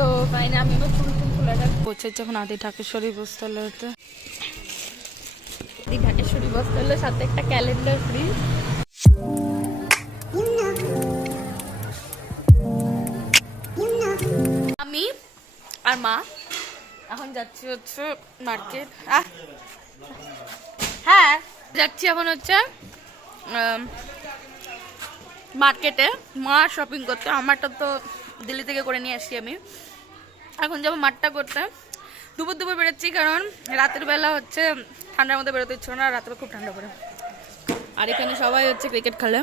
তো ফাইনে আমি আমার চুল টুল খোলাটা পৌঁছেছে এখন আদি ঢাকেশ্বরী বস্তালয়তে আদি ঢাকেশ্বরী বস্তালয় সাথে একটা ক্যালেন্ডার ফ্রি আমি আর মা। এখন যাচ্ছি হচ্ছে মার্কেট হ্যাঁ যাচ্ছি এখন হচ্ছে মার্কেটে মা শপিং করতে আমারটা তো দিল্লি থেকে করে নিয়ে আসি আমি। এখন যাব মাঠটা করতে। দুপুর দুপুর বেরোচ্ছি কারণ রাতের বেলা হচ্ছে ঠান্ডার মধ্যে বেরোতে ইচ্ছে না, রাত্রে খুব ঠান্ডা পড়ে। আর এখানে সবাই হচ্ছে ক্রিকেট খেলে।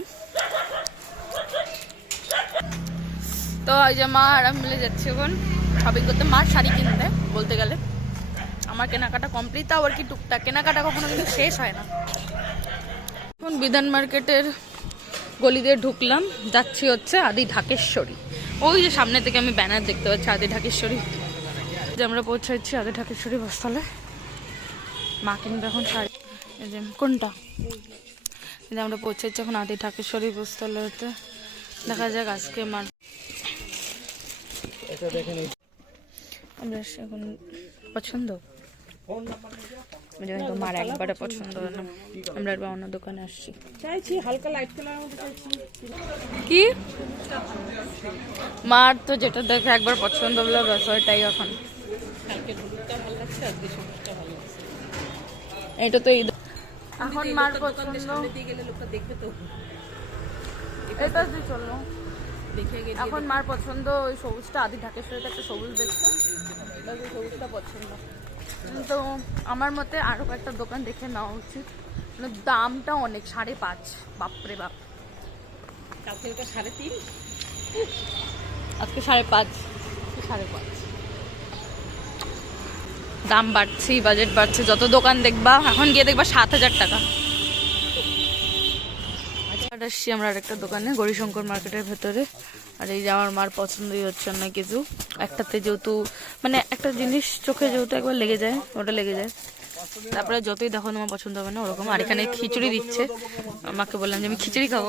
তো ওই যে মা আর আমি মিলে যাচ্ছি এখন শপিং করতে। মা শাড়ি কিনতে বলতে গেলে। আমার কেনাকাটা কমপ্লিট তাও আর কি টুকটাক। কেনাকাটা কখনো কিন্তু শেষ হয় না। এখন বিধান মার্কেটের গলি দিয়ে ঢুকলাম। যাচ্ছি হচ্ছে আদি ঢাকেশ্বরী। ওই যে সামনে থেকে আমি ব্যানার দেখতে পাচ্ছি আদি ঢাকেশ্বরী। যে আমরা পৌঁছাচ্ছি আদি ঢাকেশ্বরী বস্তালে মা কিন্তু এখন শাড়ি এই যে কোনটা? এই যে আমরা পৌঁছাচ্ছি এখন আদি ঢাকেশ্বরী বস্তালয়তে দেখা যাক আজকে মার আমরা এখন পছন্দ? কিন্তু মার একবারে পছন্দ হয় না। আমরা এবার অন্য দোকানে আসছি। চাইছি হালকা লাইট চাইছি। কি? মার তো যেটা দেখে একবার পছন্দ হলো ব্যাস ওইটাই এখন। এটা তো এখন মার পছন্দ। গেলে লোকটা দেখবে তো। এটা দিয়ে চলো। এখন মার পছন্দ ওই সবুজটা আদি ঢাকেশ্বরীতে একটা সবুজ দেখছে এটা সবুজটা পছন্দ। কিন্তু আমার মতে আরও কয়েকটা দোকান দেখে নেওয়া উচিত। মানে দামটা অনেক সাড়ে পাঁচ। বাপরে বাপ। কালকে ওটা সাড়ে তিন? আজকে সাড়ে পাঁচ। সাড়ে পাঁচ। দাম বাড়ছে বাজেট বাড়ছে। যত দোকান দেখবা এখন গিয়ে দেখবা সাত হাজার টাকা। আর আসছি আমরা আরেকটা দোকানে, গৌরীশঙ্কর মার্কেটের ভেতরে। আর এই যে আমার মার পছন্দই হচ্ছে না কিছু। একটাতে যেহেতু মানে একটা জিনিস চোখে যেহেতু একবার লেগে যায়, ওটা লেগে যায়। তারপরে যতই দেখো তোমার পছন্দ হবে না, ওরকম। আর এখানে খিচুড়ি দিচ্ছে। আমাকে বললাম যে আমি খিচুড়ি খাব।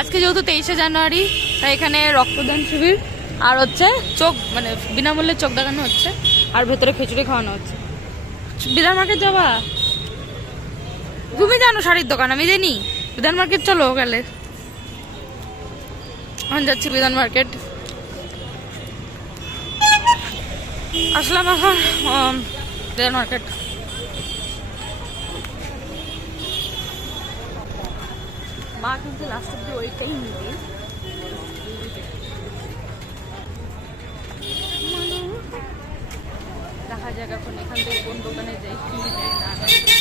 আজকে যেহেতু তেইশে জানুয়ারি, তাই এখানে রক্তদান শিবির। আর হচ্ছে চোখ মানে বিনামূল্যে চোখ দেখানো হচ্ছে। আর ভেতরে খিচুড়ি খাওয়ানো হচ্ছে। বিধান মার্কেট যাবা? তুমি জানো শাড়ির দোকান, আমি জানি। বিধান মার্কেট চলো গেলে। এখন যাচ্ছি বিধান মার্কেট। আসলাম এখন বিধান মার্কেট। মা কিন্তু লাস্ট অব্দি ওইটাই নিবে। দেখা যাক এখন এখান থেকে কোন দোকানে যাই কি নেয় না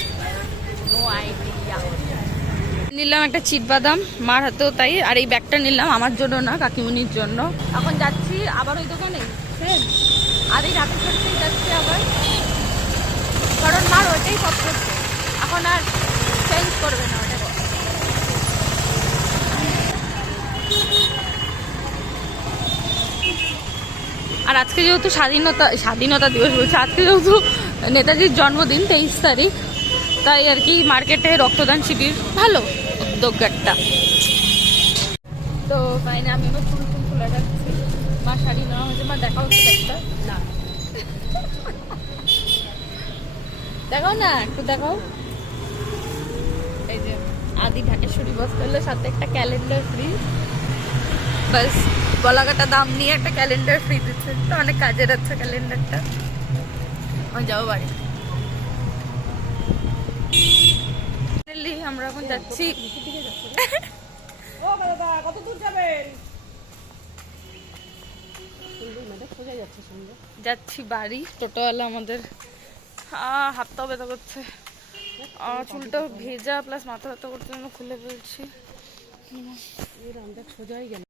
নিলাম একটা চিট বাদাম মার হাতেও তাই, আর এই ব্যাগটা নিলাম আমার জন্য না, কাকিমুনির জন্য। এখন যাচ্ছি আবার ওই দোকানে। হ্যাঁ আর এই সাথেই যাচ্ছি আবার। কারণ মার ওইটাই পছন্দ। এখন আর চেঞ্জ করবে না আর আজকে যেহেতু স্বাধীনতা স্বাধীনতা দিবস বলছে, আজকে যেহেতু নেতাজির জন্মদিন, তেইশ তারিখ তাই আর কি মার্কেটে রক্তদান শিবির, ভালো উদ্যোগ তো ফাইনে আমি আমার চুল টুল খুলে রাখছি। মা শাড়ি নেওয়া হয়েছে, মা দেখাও একটা। না। দেখাও না, একটু দেখাও। এই যে আদি ঢাকেশ্বরী বস্তালে সাথে একটা ক্যালেন্ডার ফ্রি বাস, গলাকাটা দাম নিয়ে একটা ক্যালেন্ডার ফ্রি দিচ্ছে। তো অনেক কাজের আছে ক্যালেন্ডারটা আমি যাব বাড়ি। আমরা এখন যাচ্ছি। ও দাদা কত দূর যাবেন? যাচ্ছে বাড়ি। টোটোওয়ালা আমাদের হাতটাও ব্যথা করছে। চুলটা ভেজা প্লাস মাথা ব্যথা করতে জন্য খুলে ফেলছি সোজাই গেল।